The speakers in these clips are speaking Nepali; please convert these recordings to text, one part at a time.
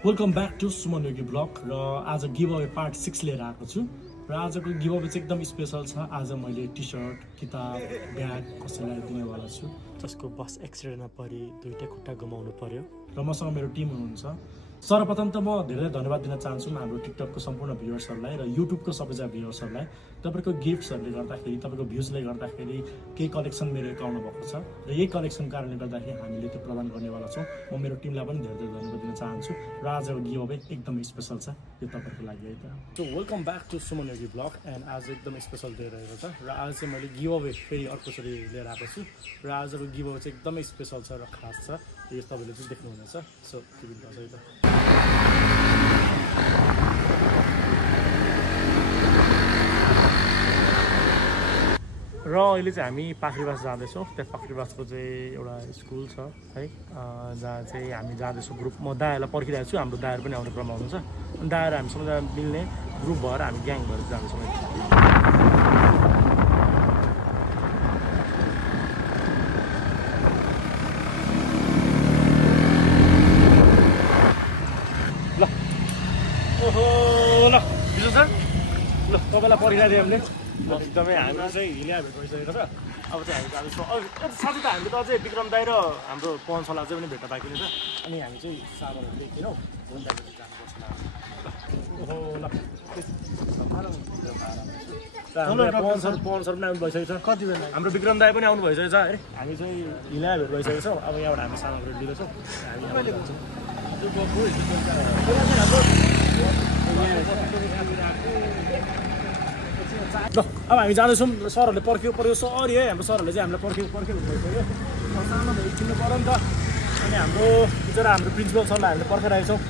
Welcome back to Suman Yogi blog र आज गिभ अवे पार्ट 6 लिएर आएको छु र आजको गिभ अवे चाहिँ एकदम स्पेशल छ। आज मैले टी-शर्ट, किताब, ब्याग कसैलाई दिनेवाला छु जसको बस एक्सिडेन्टमा परि दुईटै खुट्टा गुमाउनु पर्यो र मसँग मेरो टिम हुनुहुन्छ। सर्वप्रथम त म धेरै धन्यवाद दिन चाहन्छु हाम्रो टिकटकको सम्पूर्ण भ्युअर्सहरूलाई र युट्युबको सबैजना भ्युअर्सहरूलाई। तपाईको गिफ्ट्सहरूले गर्दाखेरि, तपाईको भ्युजले गर्दाखेरि केही कलेक्सन मेरो एकाउन्टमा भएको छ र यही कलेक्सन कारणले गर्दाखेरि हामीले त्यो प्रदान गर्नेवाला छौँ। म मेरो टिमलाई पनि धेरै धेरै धन्यवाद दिन चाहन्छु र आजको गिभ अवे एकदमै स्पेशल छ, यो तपाईको लागि है त। So welcome back to Suman Yogi blog and आज एकदम स्पेशल डे रहेको छ र आज चाहिँ मैले गिभ अवे फेरि अर्कोचोटि लिएर आएको छु र आजको गिभ अवे चाहिँ एकदमै स्पेशल छ र खास छ। यो तपाईँले चाहिँ देख्नुहुनेछ। सो के भन्छ है त र अहिले चाहिँ हामी पाखरीबास जाँदैछौँ। त्यहाँ पाखरीबासको चाहिँ एउटा स्कुल छ है, जहाँ चाहिँ हामी जाँदैछौँ ग्रुप। म दायाहरूलाई पर्खिरहेको छु, हाम्रो दायाहरू पनि आउने क्रममा हुनुहुन्छ। अनि दायाहरू हामीसँग मिल्ने ग्रुप भएर हामी ग्याङ भएर जाँदैछौँ। ल ओहो ल विजय सर, ल तपाईँलाई पर्खिरहेको हामीले एकदमै हामी चाहिँ हिलिया भेट भइसकेको छ। अब चाहिँ हामी जाँदैछौँ। साथै त हामीले त अझै विक्रम दाई र हाम्रो पवन सला चाहिँ पनि भेट्न बाँकी नै छ। अनि हामी चाहिँ सामानहरू देखिनौँ हुन्छ जानुपर्छ। ओहो ल पवन सर पनि आउनु भइसकेको छ। कति बेला हाम्रो विक्रम दाई पनि आउनु भइसकेको छ है। हामी चाहिँ हिलिया भेट भइसकेको छौँ। अब यहाँबाट हामी सामानहरू लिँदैछौँ। ल अब हामी जाँदैछौँ। सरहरूले पर्ख्यो सरी है, हाम्रो सरहरूले चाहिँ हामीलाई पर्ख्यो भइसक्यो। सामानहरू किन्नु पऱ्यो नि त। अनि हाम्रो बिचरा हाम्रो प्रिन्सिपल सरलाई हामीले पर्खाइरहेको छौँ।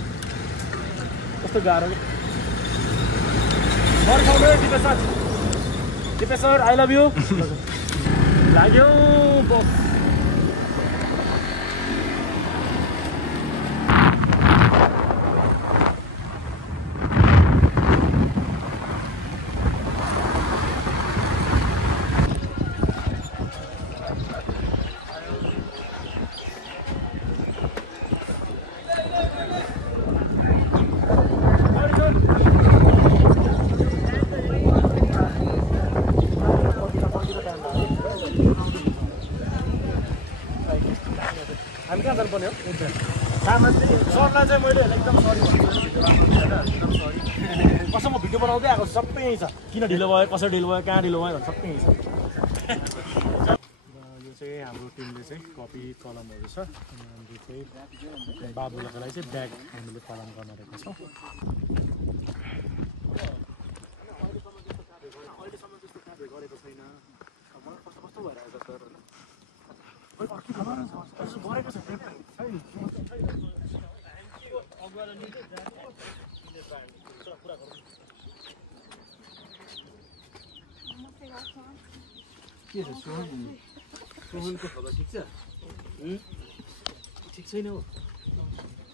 कस्तो गाह्रो पर्खाउनु है Dipesh sir, I love you लाग्यो बस। हामी कहाँ जानुपर्ने हो? सामान चाहिँ सरलाई चाहिँ मैले एकदम सरी भन्छु, एकदम सरी। कसम म भिडियो बनाउँदै आएको छु, सबै यहीँ छ। किन ढिलो भयो, कसरी ढिलो भयो, कहाँ ढिलो भयो सबै यहीँ छ। यो चाहिँ हाम्रो टिमले चाहिँ कपी कलमहरू छ। अनि हामीले चाहिँ बाबुको लागि चाहिँ ब्याग हामीले प्रदान गर्न रहेको छौँ। अहिलेसम्म त्यस्तो कार्य गरेको छैन। मलाई कस्तो कस्तो भइरहेको छ सर होइन। के छ सोहनको खबर ठिक छ? ठिक छैन हो?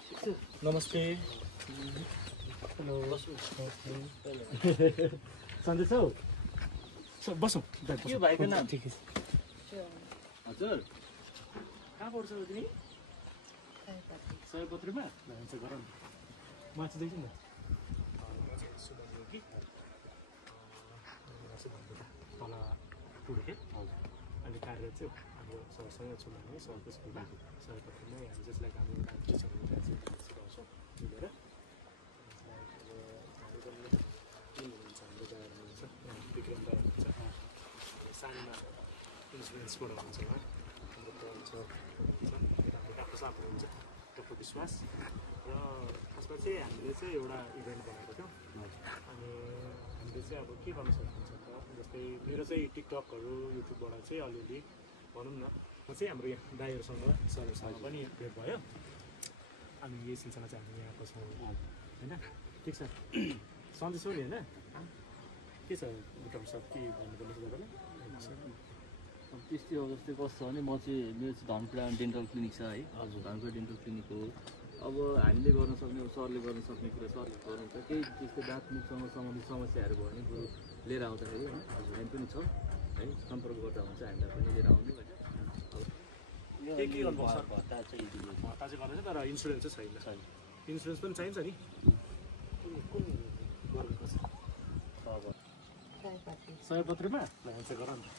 ठिक छ। नमस्ते। हेलो सन्चै छौ? बसौँ। के भाइको नाम? ठिकै छ। हजुर कहाँ पढ्छौ तिमी? सयपत्रीमा भन्छ गरौँ। माथि देखि न सुमन योगी तल पुर्खे। हजुर अहिले कार्य चाहिँ हाम्रो सरसँगै छु भने सरको स्कुलमा सयपत्रीमै हामी जसलाई हाम्रो टिचरहरू सिकाउँछौँ। त्यही भएर टिम हुनुहुन्छ, हाम्रो गाएर हुनुहुन्छ, विक्रम दाई हुनुहुन्छ, सानोमा इन्सुरेन्सबाट हुनुहुन्छ उहाँ, हाम्रो पवन सर हुनुहुन्छ, हाम्रो डाक्टर साहब हुनुहुन्छ, डाक्टर विश्वास। र खासमा चाहिँ हामीले चाहिँ एउटा इभेन्ट बनाएको थियौँ। अनि हामीले चाहिँ अब के गर्न सक्नुहुन्छ त, जस्तै मेरो चाहिँ टिकटकहरू युट्युबबाट चाहिँ अलिअलि भनौँ न, म चाहिँ हाम्रो यहाँ दाइहरूसँग सरहरूसँग पनि भेट भयो। अनि यही सिलसिला चाहिँ हामी यहाँको छौँ होइन। ठिक छ, सन्चै छौ नि होइन? के छ विक्रम सर, के भन्नुपर्ने छ तपाईँलाई? त्यस्तै हो। जस्तै कस्तो छ भने म चाहिँ मेरो चाहिँ धनकुटा डेन्टल क्लिनिक छ है। हजुर धनकुटा डेन्टल क्लिनिक हो। अब हामीले गर्न सक्ने, सरले गर्न सक्ने कुरा सरले गर्नुहुन्छ। केही त्यस्तो दाँत मुखसँग सम्बन्धित समस्याहरू भयो भने बरु लिएर आउँदाखेरि होइन, हजुर हामी पनि छौँ है, सम्पर्क गर्दा हुन्छ, हामीलाई पनि लिएर आउनु होइन। के गर्नुभयो सर? भत्ता चाहिँ गर्दैछ तर इन्सुरेन्स चाहिँ छैन। इन्सुरेन्स पनि चाहिन्छ नि कुन वर्गको छ अब सयपत्रीमा हुन्छ गर नि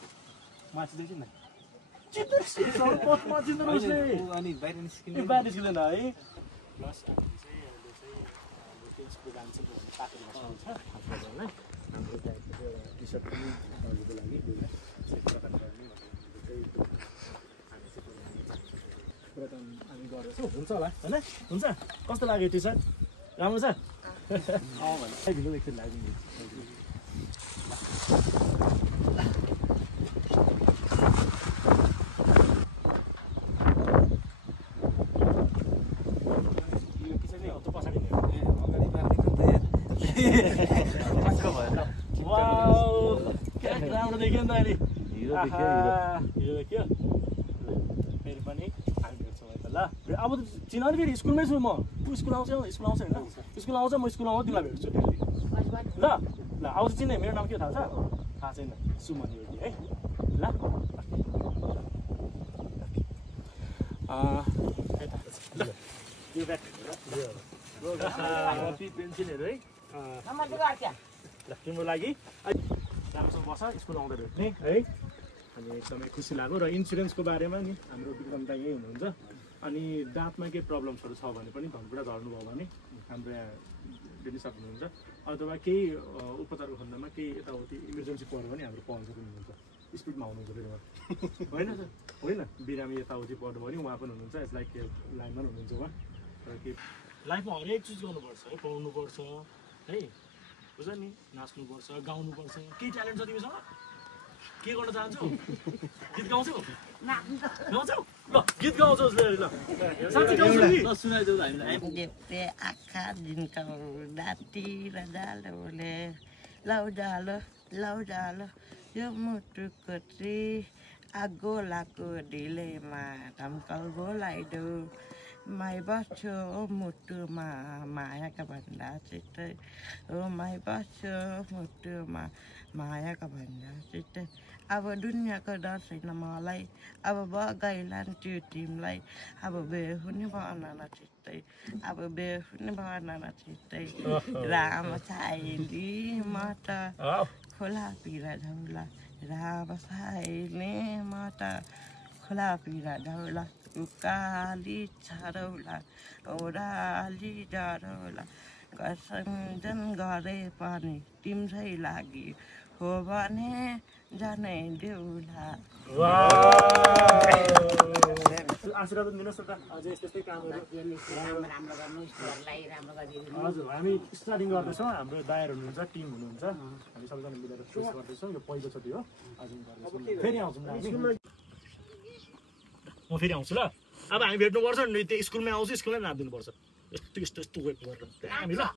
माछी देखि न अनि बाहिर निस्किने बाहिर निस्किँदैन है प्लस हामीले चाहिँ अहिले चाहिँ हाम्रो टेन्सको जान्छ भन्ने पाकेर बस्नुहुन्छ खासलाई हाम्रो त्यहाँको एउटा टी सर्ट पनि हजुरको लागि कुराकानी गर्ने भनेर हामी चाहिँ कुराकानी हामी गर्दैछौँ हुन्छ होला होइन हुन्छ कस्तो लाग्यो टी सर्ट राम्रो छ भने भिडियो एकछिन लाग्ने राम्रो देखियो नि त अहिले हिरो देखियो फेरि पनि हामी भेट्छौँ है त ल अब त चिनाउने फेरि स्कुलमै छु म तँ स्कुल आउँछ होइन स्कुल आउँछ म स्कुल आउँछ तिमीलाई भेट्छु ल ल आउँछ चिन्ने मेरो नाम के थाहा छ थाहा छैन सुमन योगी है ल पेन्सिलहरू है ल तिम्रो लागि राम्रोसँग बस स्कुल आउँदा भेट्ने है अनि एकदमै खुसी लाग्यो र इन्सुरेन्सको बारेमा नि हाम्रो विक्रम दाइ यही हुनुहुन्छ अनि दाँतमा केही प्रब्लम्सहरू छ भने पनि धनकुटा झर्नुभयो भने हाम्रो यहाँ दिनु सक्नुहुन्छ अथवा केही उपचारको खण्डमा केही यताउति इमर्जेन्सी पऱ्यो भने हाम्रो पहल पनि हुनुहुन्छ स्पिडमा आउनुहुन्छ फेरि उहाँ होइन होइन बिरामी यताउति पर्नु भने उहाँ पनि हुनुहुन्छ यसलाई के लाइनमा पनि हुनुहुन्छ उहाँ र के लाइफमा हरेक चिज गर्नुपर्छ है पढाउनुपर्छ है बुझ नि नाच्नुपर्छ गाउनुपर्छ केही ट्यालेन्ट छ तिमीसँग के गर्न चाहन्छौ गीत गाउँछौ गाउँछौ ल गीत गाउँछौ ल साँच्चै गाउँछौ नि ल सुनाइदेऊ हामीलाई देप्रे आँखा दिनका राति र जालोले लौडालो लौडालो यो मुटुको त्री आगो लाको ढिलेमा धम्कल बोलाइदेऊ माई बस्छु मुटुमा मायाका भन्दा छिट्टै ओ माई बस्छु मुटुमा मायाका भन्दा छिट्टै अब दुनियाँको डर छैन मलाई अब बगाइ लान्छु तिमीलाई अब बेहुने भन न छिट्टै अब बेहुने भन न छिट्टै राम साइली म त खोला पिरा ढौला राम साइली म त खोला पिरा ढौला उकाली छरौला ओराली डरौला कसञ्जन गरे पनि तिम्रै लागि हो भने जानै देउला आशीर्वाद दिनुहोस् न त अझै यस्तै कामहरू राम्रो गर्नुहोस् घरलाई राम्रो गरिदिनु हजुर हामी स्टार्टिङ गर्दैछौँ हाम्रो दायर हुनुहुन्छ टिम हुनुहुन्छ हामी सबैजना मिलेर फेस गर्दैछौँ यो पहिलोचोटि हो हजुर गर्दैछौँ फेरि आउँछौँ म फेरि आउँछु ल अब हामी भेट्नुपर्छ नि त्यो स्कुलमै आउँछु स्कुलमै नाचिदिनुपर्छ यस्तो वेट गरेर हामी ल